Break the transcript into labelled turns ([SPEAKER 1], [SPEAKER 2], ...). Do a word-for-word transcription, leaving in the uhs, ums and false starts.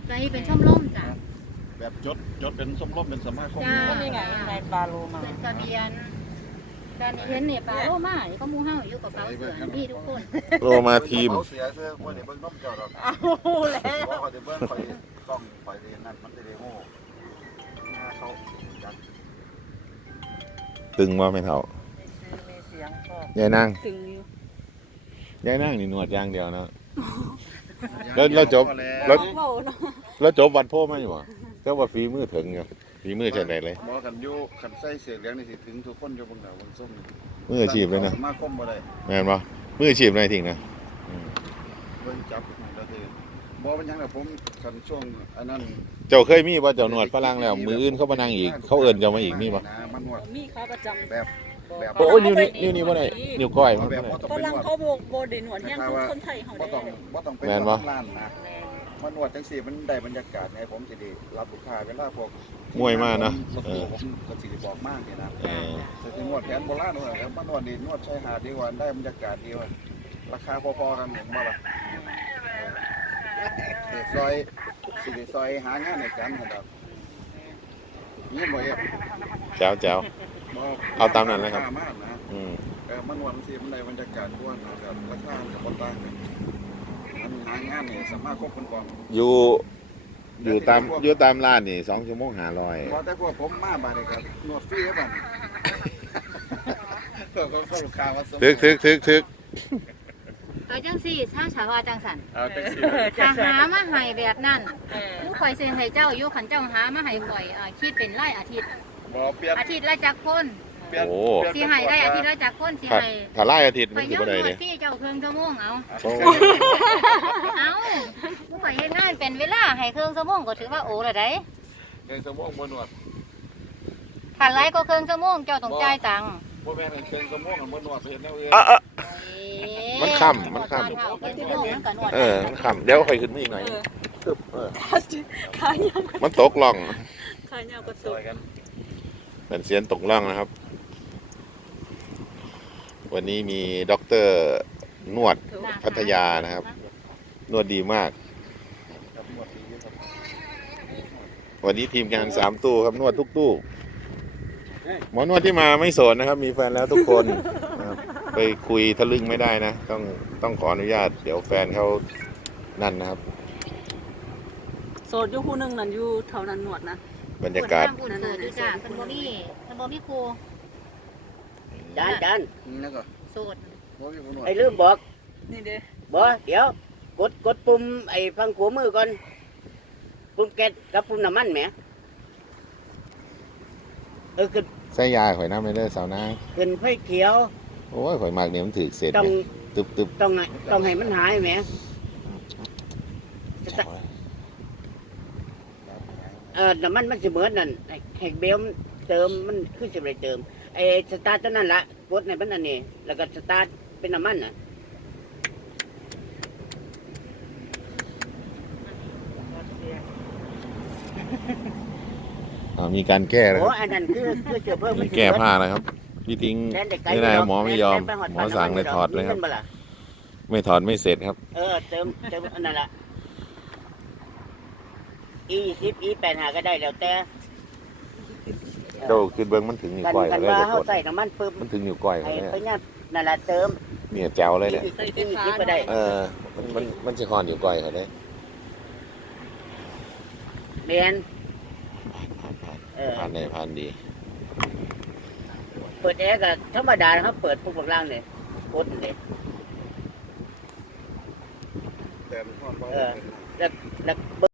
[SPEAKER 1] ใจเป็นชมรมจ้ะ
[SPEAKER 2] แบบจดจดเป็นสมรสเป็นสมาคม
[SPEAKER 1] จ้า
[SPEAKER 3] ก็นี่ไงในปลาโลมา
[SPEAKER 1] เป็นทะเบียนการเห็นเนี่ยปลาโลมานี่เขามูเฮาอยู่กับเป๋าเสือพี่ทุกคน
[SPEAKER 4] โลมาทีม
[SPEAKER 2] เสียเสื้อคนนี้เบิ้งน้ำเจ้าดอก
[SPEAKER 3] เอาแล้ว
[SPEAKER 2] ว่าเขาจะเบิ้งคอยกล้องคอยเรียนนั่นมันจะได้โง่เขาจัด
[SPEAKER 4] ตึงว่าไม่เท่า
[SPEAKER 3] มีเสียงก็
[SPEAKER 4] ยายนั่ง
[SPEAKER 3] ตึงอยู่
[SPEAKER 4] ยายนั่งนี่หนวดอย่างเดียวนะ แล้วแล้วจบแล้
[SPEAKER 3] แล้ว
[SPEAKER 4] ว
[SPEAKER 3] เบาเนาะ
[SPEAKER 4] แล้วจบวัดโพมาอยู่บ่เจ้าว่าฝีมือถึงอยู่ฝีมือจะไหนเลย
[SPEAKER 2] หมอกันอยู่ขันไส้เสียเลี้ยงนี่สิถึงทุกคนอยู่บนเขาบนส้ม
[SPEAKER 4] มืออาชีพเลยนะ
[SPEAKER 2] สมาคมบ่ได้
[SPEAKER 4] แม่นบ่มืออาชีพเลยทิ้งนะอืม
[SPEAKER 2] เบิ้งจับแล้วคือบ่เป็นยังไงผมขันช่วงอันนั้น
[SPEAKER 4] เจ้าเคยมีบ่เจ้าหนวดฝรั่งแล้ว มืออื่นเขามานั่งอีก เขาเอิ้นเจ้ามาอีกมีบ่
[SPEAKER 2] มันนวด
[SPEAKER 3] มีขาประจำ
[SPEAKER 2] แบบแบบ
[SPEAKER 4] โอ้ยนิ้วนี้นิ้วนี้บ่ได้นิ้วก้อยมัน
[SPEAKER 2] แบ
[SPEAKER 4] บ่
[SPEAKER 2] บ
[SPEAKER 4] ได้
[SPEAKER 2] บ่ต้อง
[SPEAKER 3] ฝ
[SPEAKER 2] ไปน
[SPEAKER 3] รั่ง
[SPEAKER 2] วด
[SPEAKER 3] เขาโบกโบเดนหนวดยังคือคนไทยเขา
[SPEAKER 2] บ่
[SPEAKER 3] ได้
[SPEAKER 2] ต้องบ่ต้องไป
[SPEAKER 4] แม่น
[SPEAKER 2] น
[SPEAKER 4] บ่
[SPEAKER 2] วดร้านนะมันนวดจังซี่มันได้บรรยากาศไงผมสิได้รับลูกค้าเวลาพวก
[SPEAKER 4] มวยมาเนาะ
[SPEAKER 2] รถ
[SPEAKER 4] เอ
[SPEAKER 2] ตู้
[SPEAKER 4] อ
[SPEAKER 2] ผมก็สิได้บอกมากนี่นะ
[SPEAKER 4] เออ
[SPEAKER 2] สินวดแผนโบราณว่าครับมานวดนี่นวดชายหาดดีกว่าได้บรรยากาศดีกว่าราคาพอๆกันเห็นบ่ล่ะเออซอยสิได้ซอยหางานให้กันครับนี่บ่เอ็ด
[SPEAKER 4] แจ๋วแจ๋ว
[SPEAKER 2] บ่
[SPEAKER 4] เอาตามนั้นเลยครับ
[SPEAKER 2] มากนะ
[SPEAKER 4] อืม
[SPEAKER 2] เออมันนวดจังซี่มันได้บรรยากาศกว่านะครับราคาก็บ่ต่างกันมันหางานนี่สามารถควบคุมกอง
[SPEAKER 4] อยู่อยู่ตามอยู่ตามร้านนี่สองชั่วโมงห้าร้อย
[SPEAKER 2] พอแต่พวกผมมาบาดนี้ครับนวดฟรีครับบัดนี้เพื่อเขาเข้าลูกค้าว่าสม
[SPEAKER 4] ทึกทึกทึกทึก
[SPEAKER 1] เอาจังสี่ถ้าชาวาจังสัน
[SPEAKER 2] เอาจังซี่
[SPEAKER 1] ถ้าหามาให้แบบนั้น
[SPEAKER 3] เออ
[SPEAKER 1] ผู้ข่อยสิให้เจ้าอยู่ขันเจ้าหามาให้ข่อยอ่าคิดเป็นรายอาทิตย์
[SPEAKER 2] บ่เปลี่ยน
[SPEAKER 1] อาทิตย์ละจักคน
[SPEAKER 2] เปลี่ยน
[SPEAKER 4] โอ้
[SPEAKER 1] สิให้ได้อาทิตย์ละจักคนสิ
[SPEAKER 4] ถ้า
[SPEAKER 1] ให้
[SPEAKER 4] ถ้าไล่อาทิตย์
[SPEAKER 1] ข่
[SPEAKER 4] มั
[SPEAKER 1] อน ย
[SPEAKER 4] สิ
[SPEAKER 1] ย้อ
[SPEAKER 4] บ่
[SPEAKER 1] น
[SPEAKER 4] ได้
[SPEAKER 1] หม
[SPEAKER 4] เด้
[SPEAKER 1] ดที่เจ้าเครื่องชั่วโมงเอา
[SPEAKER 4] โอ้
[SPEAKER 1] เอาผู้ข่อยเฮ็ดงานเป็นเวลาให้เครื่องชั่วโมงก็ถือว่าโอ้ละได้
[SPEAKER 2] เงินสมองบ่นวด
[SPEAKER 1] ถ้าหลายก็เครื่องชั่วโมงเจ้าต้องจ่ายตังค์
[SPEAKER 2] บ่แม่นให้เครื่องสมองบ่นวดเฮ็ดแนวอื่น
[SPEAKER 4] อะอะ
[SPEAKER 1] เอ๊ะ
[SPEAKER 4] มันค่ำมันค่ำ
[SPEAKER 1] เครื่องชั่วโมงมันก็นวด
[SPEAKER 4] เออมันขำเดี๋ยวค่อยขึ้นมาอีกหน่อยตึ๊บเออ
[SPEAKER 3] ขาขายาว
[SPEAKER 4] มันตกล่อง
[SPEAKER 3] ขายาวกระ
[SPEAKER 2] ซ
[SPEAKER 3] ตุ
[SPEAKER 2] อก ยกัน
[SPEAKER 4] เป็นเสียนตกล่องนะครับ วันนี้มีด็อกเตอร์นวด พัทยานะครับ นวดดีมาก
[SPEAKER 2] กับนวดดีอยู่ครับ
[SPEAKER 4] วันนี้ทีมงานสามตู้ครับนวดทุกตู้หมอนวดที่มาไม่โสดนะครับ มีแฟนแล้วทุกคนนะครับไปคุยทะลึ่งไม่ได้นะ ต้องต้องขออนุญาต เดี๋ยวแฟนเขานั่นนะครับ
[SPEAKER 3] โสดอยู่คู่หนึงนั่นอยู่เท่านั้นหนวดนะ
[SPEAKER 4] บรรยากาศ
[SPEAKER 1] อุ่นเกิดด้วยจ้ะเพิ่นบ่มีเพิ่นบ่มีครู
[SPEAKER 5] จานจาน
[SPEAKER 2] แล้วก็
[SPEAKER 1] โสด
[SPEAKER 2] บ่มีบ่นวด
[SPEAKER 5] ไอ้ลืมบอก
[SPEAKER 3] นี่เด้
[SPEAKER 5] บ่เดี๋ยว กดกดปุ่มไอ้ฟังขวามือก่อน ปุ่มแก๊สกับปุ่มน้ำมันแหมเออขึ้น
[SPEAKER 4] ใส่ยาข่อยน้ำไม่ได้สาวนาง
[SPEAKER 5] ขึ้นไฟเขียว
[SPEAKER 4] โอ้ยข่อยมากเนี่ยมันถือเสร็จ
[SPEAKER 5] ต้อง
[SPEAKER 4] เนี่ยตึบตึบ
[SPEAKER 5] ต้องให้ต้องให้มันหายแหมเออน้ำมันมันสิเหมือนนั่นให้ให้เบลมนเติมมันคือสิได้เติมไอ้สตาร์ทตัวนั้นละกดในมันอันนี้แล้วก็สตาร์ทเป็นน้ำมันน่ะ
[SPEAKER 4] อ่ามีการแก้แล้วค
[SPEAKER 5] โอ้
[SPEAKER 4] รับ
[SPEAKER 5] อันนั้นคือคือเชื้อเพลิง
[SPEAKER 4] มีแก้ผ้านะครับพี่ทิ้ง
[SPEAKER 5] แล่นไกล
[SPEAKER 4] ไม่ได้
[SPEAKER 5] ดก
[SPEAKER 4] หมอไม่ยอม
[SPEAKER 5] แล่นไปด
[SPEAKER 4] หมอสั่งเลยถอดเลยครับ
[SPEAKER 5] มีงินล่ะ
[SPEAKER 4] ไม่ถอดไม่เสร็จครับ
[SPEAKER 5] เออเติมเติมอันนั้นละอีสิบอีแปดหาก็ได้แล้วแต่
[SPEAKER 4] เจ้าขึ้นเบิ้งมันถึงนิ้ว
[SPEAKER 5] กัน
[SPEAKER 4] ก้อย
[SPEAKER 5] กัน
[SPEAKER 4] เลย
[SPEAKER 5] ว่า
[SPEAKER 4] จะ
[SPEAKER 5] เขา
[SPEAKER 4] กด
[SPEAKER 5] ใส่น้ำมันปึ๊บ
[SPEAKER 4] มันถึงนิ้วก้อย
[SPEAKER 5] ไอ้
[SPEAKER 4] เลย
[SPEAKER 5] พญานั่นละเติม
[SPEAKER 4] เนี่ยแจ๋วเลยเนี่ย
[SPEAKER 3] ใส่
[SPEAKER 5] อี
[SPEAKER 3] ที่ขา
[SPEAKER 5] สิบก็ได้
[SPEAKER 4] เออมันมันมันจะคอนนิ้วก้อยเขาได้
[SPEAKER 5] เรียน
[SPEAKER 4] ผ่านผ่าน
[SPEAKER 5] เออ
[SPEAKER 4] ผ่านในผ่านดี
[SPEAKER 5] เปิดแอร์ก็ธรรมดานะครับเปิดพวกบางล่างเลยกดเลย
[SPEAKER 2] แต่มันนวดบ่
[SPEAKER 5] เออแล้วแล้ว